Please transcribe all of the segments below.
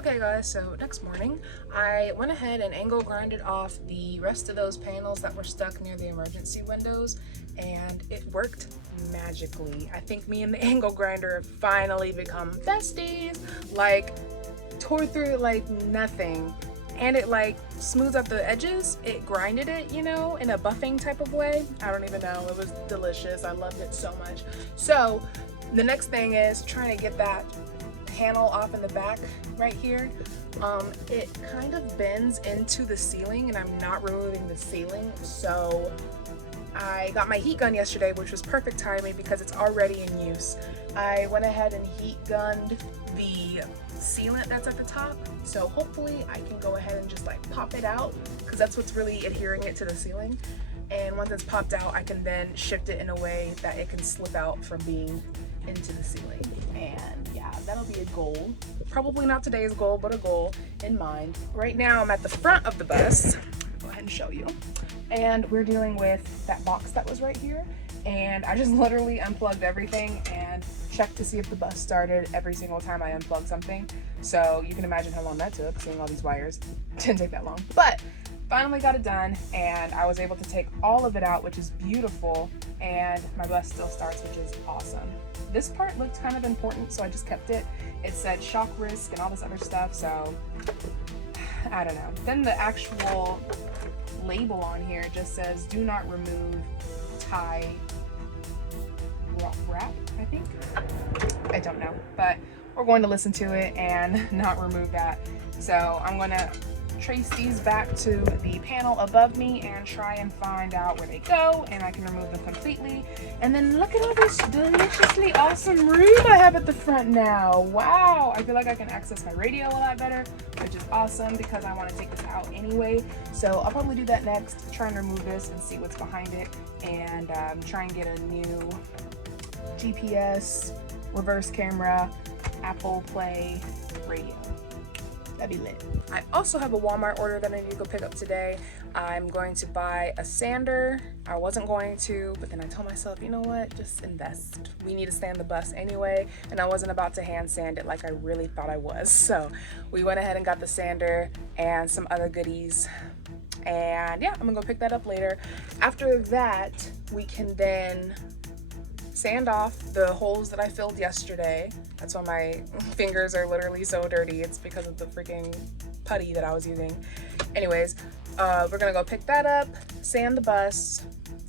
Okay guys, so next morning I went ahead and angle grinded off the rest of those panels that were stuck near the emergency windows, and it worked magically. I think me and the angle grinder have finally become besties. Like, tore through it like nothing, and it like smooths out the edges. It grinded it, you know, in a buffing type of way. I don't even know, it was delicious. I loved it so much. So the next thing is trying to get that panel off in the back right here. It kind of bends into the ceiling and I'm not removing the ceiling, so I got my heat gun yesterday, which was perfect timing because it's already in use. I went ahead and heat gunned the sealant that's at the top, so hopefully I can go ahead and just like pop it out, because that's what's really adhering it to the ceiling. And once it's popped out, I can then shift it in a way that it can slip out from being into the ceiling. And yeah, that'll be a goal. Probably not today's goal, but a goal in mind. Right now I'm at the front of the bus. Go ahead and show you. And we're dealing with that box that was right here. And I just literally unplugged everything and checked to see if the bus started every single time I unplugged something. So you can imagine how long that took, seeing all these wires. Didn't take that long. But finally got it done, and I was able to take all of it out, which is beautiful, and my bus still starts, which is awesome. This part looked kind of important, so I just kept it. It said shock risk and all this other stuff, so I don't know. Then the actual label on here just says do not remove tie wrap, I think. I don't know, but we're going to listen to it and not remove that. So I'm going to trace these back to the panel above me and try and find out where they go, and I can remove them completely. And then look at all this deliciously awesome room I have at the front now. Wow, I feel like I can access my radio a lot better, which is awesome because I want to take this out anyway. So I'll probably do that next, try and remove this and see what's behind it, and try and get a new GPS, reverse camera, Apple Play radio. That'd be lit. I also have a Walmart order that I need to go pick up today. I'm going to buy a sander. I wasn't going to, but then I told myself, you know what, just invest. We need to sand the bus anyway, and I wasn't about to hand sand it like I really thought I was. So we went ahead and got the sander and some other goodies. And yeah, I'm gonna go pick that up later. After that, we can then sand off the holes that I filled yesterday. That's why my fingers are literally so dirty. It's because of the freaking putty that I was using. Anyways, we're gonna go pick that up, sand the bus,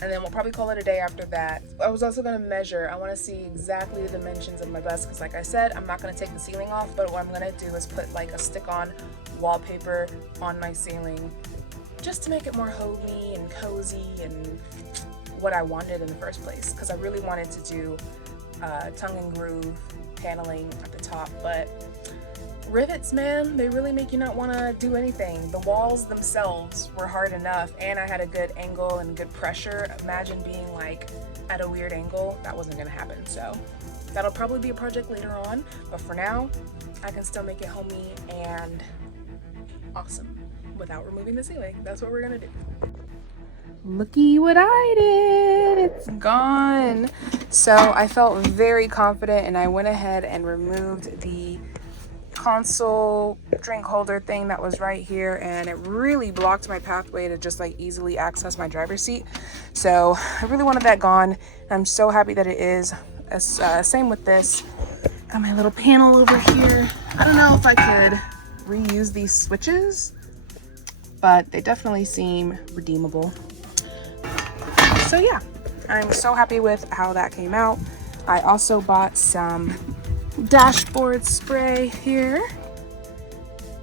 and then we'll probably call it a day after that. I was also gonna measure. I wanna see exactly the dimensions of my bus, because like I said, I'm not gonna take the ceiling off, but what I'm gonna do is put like a stick-on wallpaper on my ceiling just to make it more homey and cozy and what I wanted in the first place, because I really wanted to do tongue and groove paneling at the top, but rivets, man, they really make you not want to do anything. The walls themselves were hard enough, and I had a good angle and good pressure. Imagine being like at a weird angle. That wasn't gonna happen, so that'll probably be a project later on, but for now I can still make it homey and awesome without removing the ceiling. That's what we're gonna do. Looky what I did, it's gone. So I felt very confident, and I went ahead and removed the console drink holder thing that was right here, and it really blocked my pathway to just like easily access my driver's seat. So I really wanted that gone. I'm so happy that it is. Same with this. Got my little panel over here. I don't know if I could reuse these switches, but they definitely seem redeemable. So yeah, I'm so happy with how that came out. I also bought some dashboard spray here.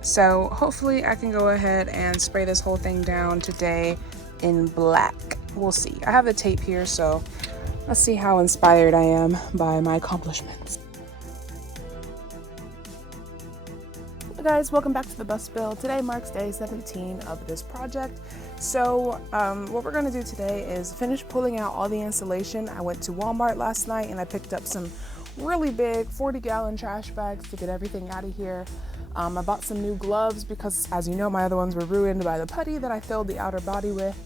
So hopefully I can go ahead and spray this whole thing down today in black. We'll see. I have the tape here, so let's see how inspired I am by my accomplishments. Hey guys, welcome back to the bus build. Today marks day 17 of this project. So what we're going to do today is finish pulling out all the insulation. I went to Walmart last night and I picked up some really big 40-gallon trash bags to get everything out of here. I bought some new gloves because, as you know, my other ones were ruined by the putty that I filled the outer body with.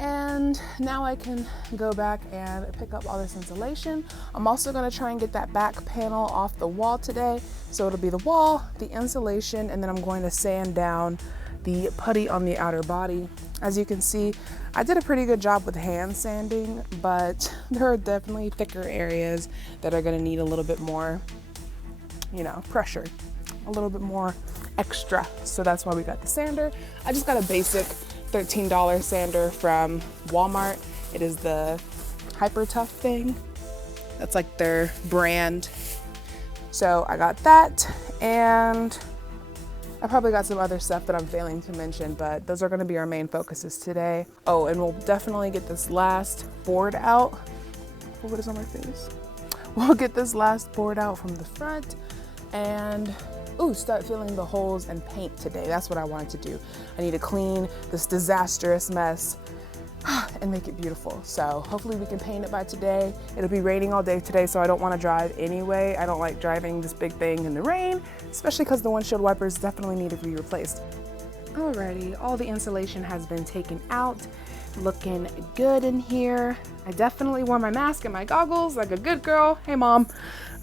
And now I can go back and pick up all this insulation. I'm also gonna try and get that back panel off the wall today. So it'll be the wall, the insulation, and then I'm going to sand down the putty on the outer body. As you can see, I did a pretty good job with hand sanding, but there are definitely thicker areas that are gonna need a little bit more, you know, pressure, a little bit more extra. So that's why we got the sander. I just got a basic $13 sander from Walmart. It is the Hyper Tough thing. That's like their brand. So I got that, and I probably got some other stuff that I'm failing to mention, but those are gonna be our main focuses today. Oh, and we'll definitely get this last board out. What is on my face? We'll get this last board out from the front and start filling the holes and paint today. That's what I wanted to do. I need to clean this disastrous mess and make it beautiful. So hopefully we can paint it by today. It'll be raining all day today, so I don't want to drive anyway. I don't like driving this big thing in the rain, especially because the windshield wipers definitely need to be replaced. Alrighty, all the insulation has been taken out. Looking good in here. I definitely wore my mask and my goggles like a good girl. Hey mom.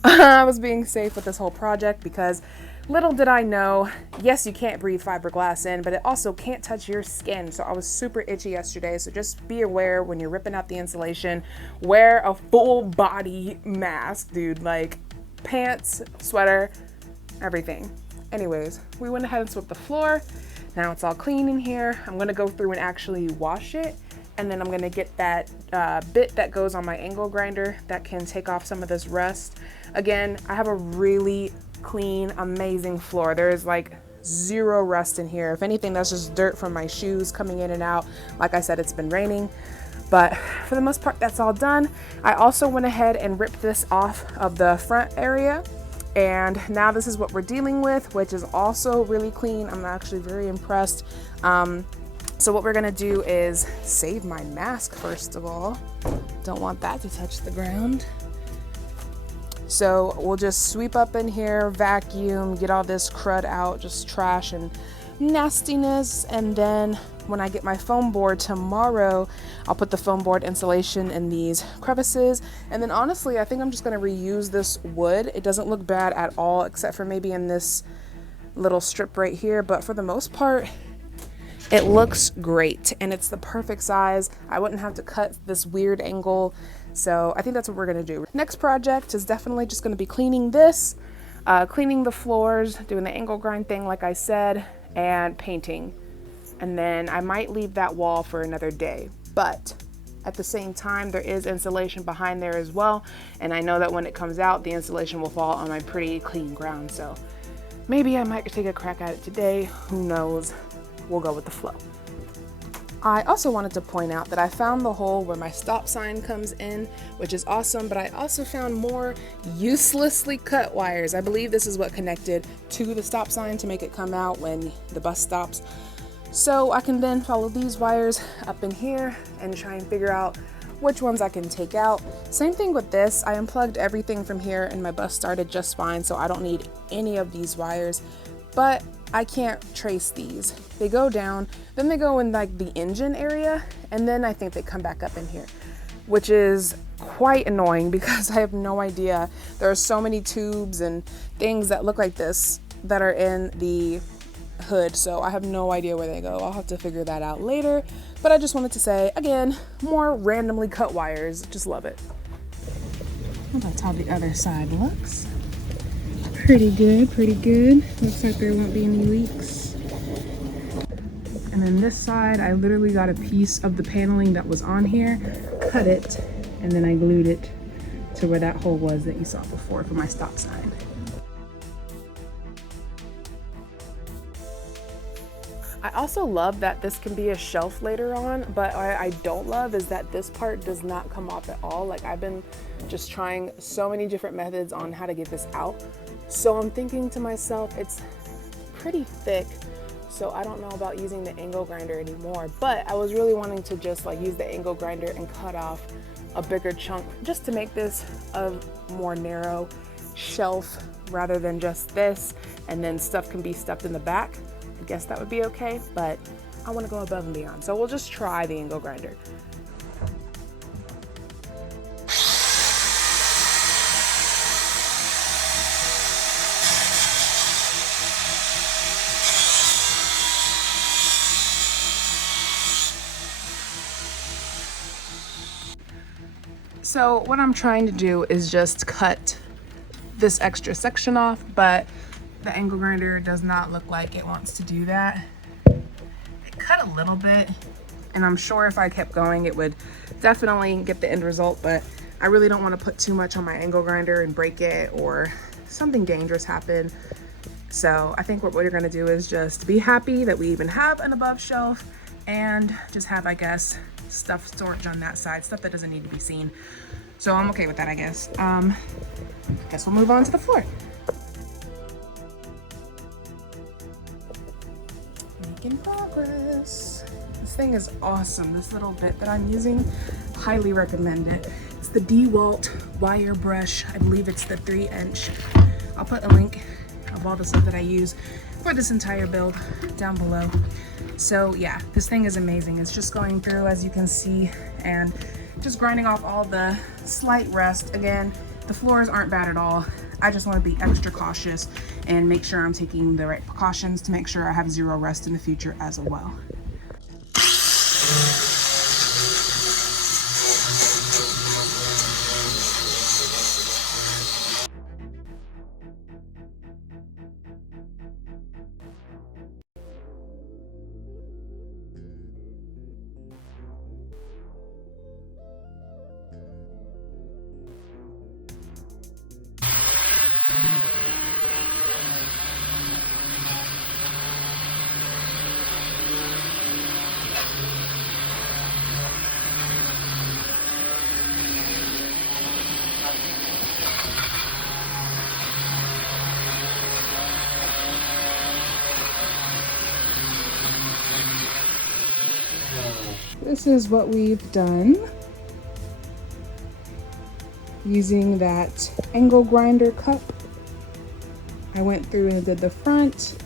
I was being safe with this whole project because little did I know, yes, you can't breathe fiberglass in, but it also can't touch your skin. So I was super itchy yesterday. So just be aware when you're ripping out the insulation, wear a full body mask, dude, like pants, sweater, everything. Anyways, we went ahead and swept the floor. Now it's all clean in here. I'm gonna go through and actually wash it. And then I'm gonna get that bit that goes on my angle grinder that can take off some of this rust. Again, I have a really clean, amazing floor. There is like zero rust in here. If anything, that's just dirt from my shoes coming in and out. Like I said, it's been raining, but for the most part, that's all done. I also went ahead and ripped this off of the front area. And now this is what we're dealing with, which is also really clean. I'm actually very impressed. So what we're gonna do is save my mask first of all. Don't want that to touch the ground. So we'll just sweep up in here, vacuum, get all this crud out, just trash and nastiness. And then when I get my foam board tomorrow, I'll put the foam board insulation in these crevices. And then honestly, I think I'm just gonna reuse this wood. It doesn't look bad at all, except for maybe in this little strip right here. But for the most part, it looks great and it's the perfect size. I wouldn't have to cut this weird angle. So I think that's what we're gonna do. Next project is definitely just gonna be cleaning this, cleaning the floors, doing the angle grind thing like I said, and painting. And then I might leave that wall for another day. But at the same time, there is insulation behind there as well. And I know that when it comes out, the insulation will fall on my pretty clean ground. So maybe I might take a crack at it today, who knows? We'll go with the flow. I also wanted to point out that I found the hole where my stop sign comes in, which is awesome, but I also found more uselessly cut wires. I believe this is what connected to the stop sign to make it come out when the bus stops. So I can then follow these wires up in here and try and figure out which ones I can take out. Same thing with this. I unplugged everything from here and my bus started just fine, so I don't need any of these wires. But I can't trace these. They go down, then they go in like the engine area, and then I think they come back up in here, which is quite annoying because I have no idea. There are so many tubes and things that look like this that are in the hood, so I have no idea where they go. I'll have to figure that out later, but I just wanted to say, again, more randomly cut wires. Just love it. Well, that's how the other side looks. Pretty good, pretty good. Looks like there won't be any leaks. And then this side, I literally got a piece of the paneling that was on here, cut it, and then I glued it to where that hole was that you saw before for my stop sign. I also love that this can be a shelf later on, but what I don't love is that this part does not come off at all. Like, I've been just trying so many different methods on how to get this out. So I'm thinking to myself, it's pretty thick, so I don't know about using the angle grinder anymore, but I was really wanting to just like use the angle grinder and cut off a bigger chunk just to make this a more narrow shelf rather than just this, and then stuff can be stuffed in the back. I guess that would be okay, but I want to go above and beyond. So we'll just try the angle grinder. So what I'm trying to do is just cut this extra section off, but the angle grinder does not look like it wants to do that. It cut a little bit, and I'm sure if I kept going, it would definitely get the end result, but I really don't want to put too much on my angle grinder and break it or something dangerous happen. So I think what we're gonna do is just be happy that we even have an above shelf and just have, I guess, stuff storage on that side, stuff that doesn't need to be seen. So I'm okay with that, I guess. Guess we'll move on to the floor. Making progress. This thing is awesome. This little bit that I'm using, highly recommend it. It's the DeWalt wire brush. I believe it's the 3-inch. I'll put a link of all the stuff that I use for this entire build down below. So yeah, this thing is amazing. It's just going through, as you can see, and just grinding off all the slight rust. Again, the floors aren't bad at all. I just want to be extra cautious and make sure I'm taking the right precautions to make sure I have zero rust in the future as well. This is what we've done using that angle grinder cup. I went through and did the front.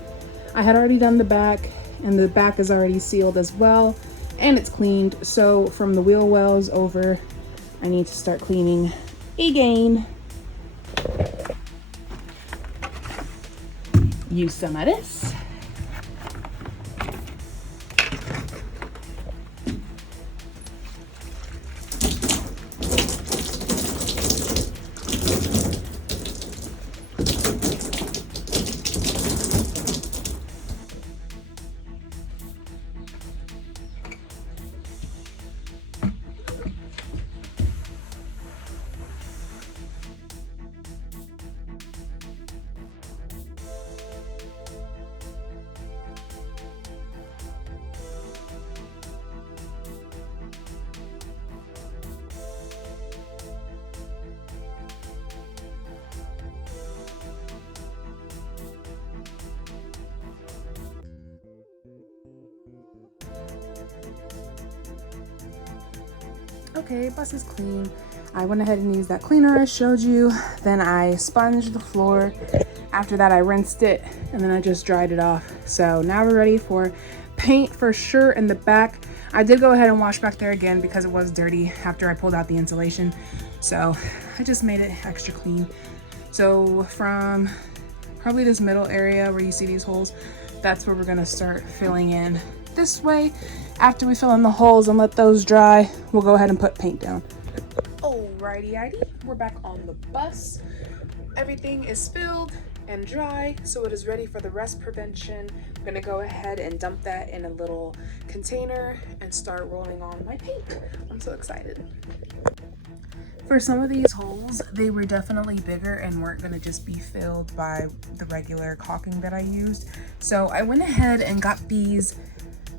I had already done the back, and the back is already sealed as well, and it's cleaned. So from the wheel wells over, I need to start cleaning again. Use some of this. Okay, bus is clean. I went ahead and used that cleaner I showed you. Then I sponged the floor. After that, I rinsed it, and then I just dried it off. So now we're ready for paint for sure in the back. I did go ahead and wash back there again because it was dirty after I pulled out the insulation. So I just made it extra clean. So from probably this middle area where you see these holes, that's where we're gonna start filling in this way. After we fill in the holes and let those dry, we'll go ahead and put paint down. Alrighty, we're back on the bus. Everything is filled and dry, so it is ready for the rust prevention. I'm gonna go ahead and dump that in a little container and start rolling on my paint. I'm so excited. For some of these holes, they were definitely bigger and weren't gonna just be filled by the regular caulking that I used. So I went ahead and got these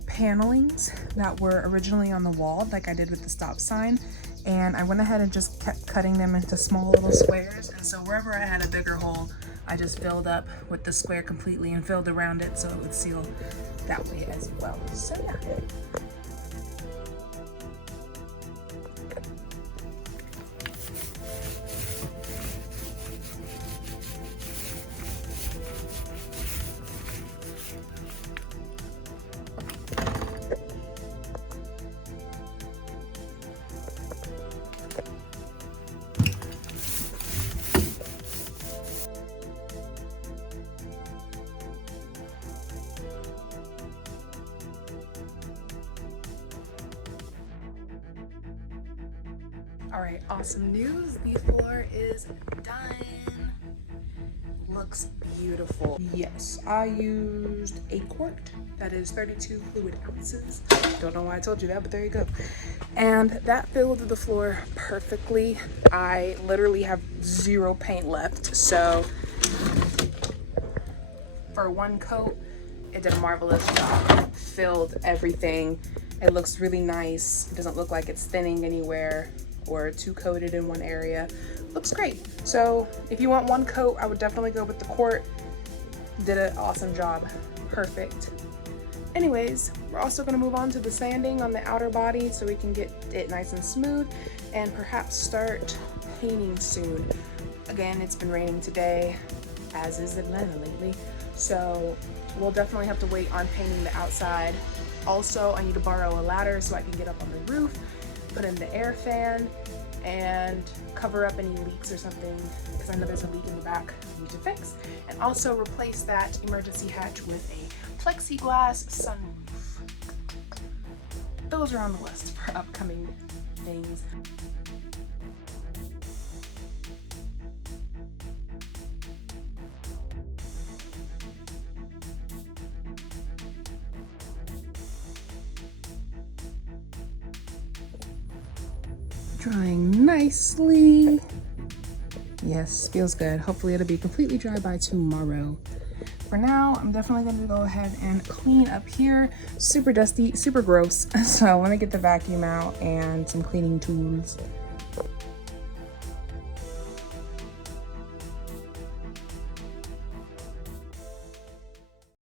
panelings that were originally on the wall, like I did with the stop sign, and I went ahead and just kept cutting them into small little squares. And so wherever I had a bigger hole, I just filled up with the square completely and filled around it so it would seal that way as well. So yeah. All right, awesome news. The floor is done. Looks beautiful. Yes, I used a quart. That is 32 fluid ounces. Don't know why I told you that, but there you go. And that filled the floor perfectly. I literally have zero paint left. So for one coat, it did a marvelous job. Filled everything. It looks really nice. It doesn't look like it's thinning anywhere or too coated in one area. Looks great. So if you want one coat, I would definitely go with the quart. Did an awesome job. Perfect. Anyways, we're also going to move on to the sanding on the outer body so we can get it nice and smooth and perhaps start painting soon. Again, it's been raining today, as is Atlanta lately, so we'll definitely have to wait on painting the outside. Also, I need to borrow a ladder so I can get up on the roof, put in the air fan, and cover up any leaks or something, because I know there's a leak in the back I need to fix. And also replace that emergency hatch with a plexiglass sunroof. Those are on the list for upcoming things. Drying nicely. Yes, feels good. Hopefully it'll be completely dry by tomorrow. For now, I'm definitely going to go ahead and clean up here. Super dusty, super gross. So let me get the vacuum out and some cleaning tools.